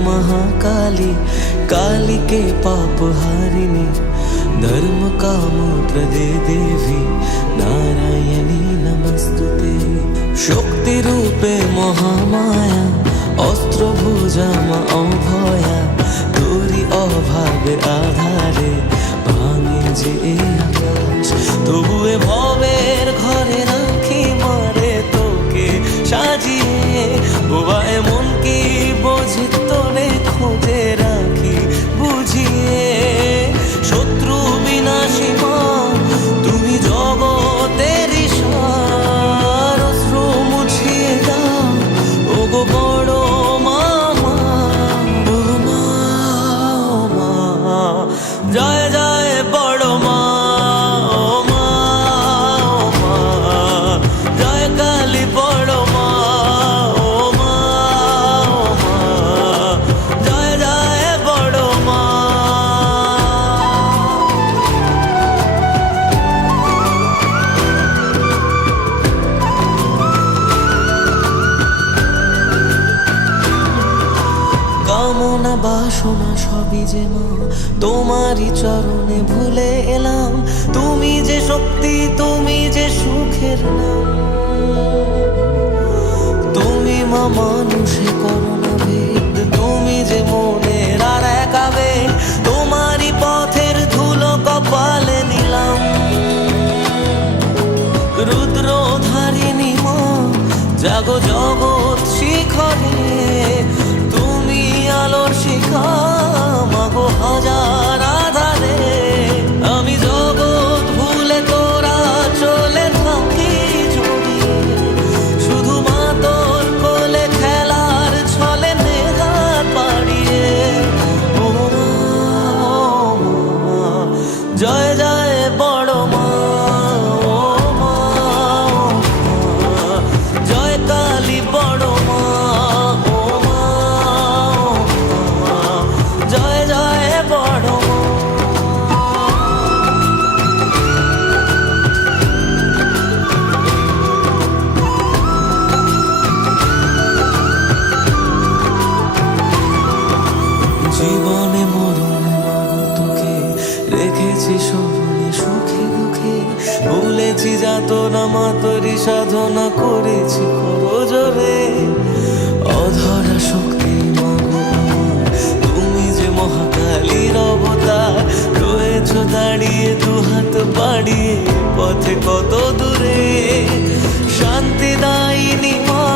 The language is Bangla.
महाकाली काली के पाप हारिणी धर्म काम प्रदे देवी नारायणी नमस्तुते শক্তি রূপে মহামায়া অস্ত্র ভুজামা অভয়া তোরি অভাবে আধারে ভাঙে যে এই আকাশ তবুয়ে ভবের ঘরে রাখি মারে তোকে সাজিয়ে বোবা কামনা বাসনা সবই যে মা, তোমারই চরণে ভুলে এলাম। তুমি যে শক্তি, তুমি যে সুখের নাম। তুমি মা মানুষে করোনা ভেদ, তুমি যে মনের আর একাবে তোমারই পথের ধুলো কপালে নিলাম। রুদ্র ধারিণী মা, জাগো জগৎ শিখরে আলোর শিখা মাগো হাজার আধারে। আমি জগৎ ভুলে তোরা চলে থাকি জড়িয়ে শুধু মা তোর কোলে খেলার ছলে নেহাত পাড়িয়ে। জয় জয়। করেছি যাতনা মাতরি সাধনা করেছি জোরে অধরা শক্তি তুমি যে মহাকালীর অবতার, রয়েছ দাঁড়িয়ে দুহাত বাড়িয়ে পথে কত দূরে। শান্তি দায়িনী মা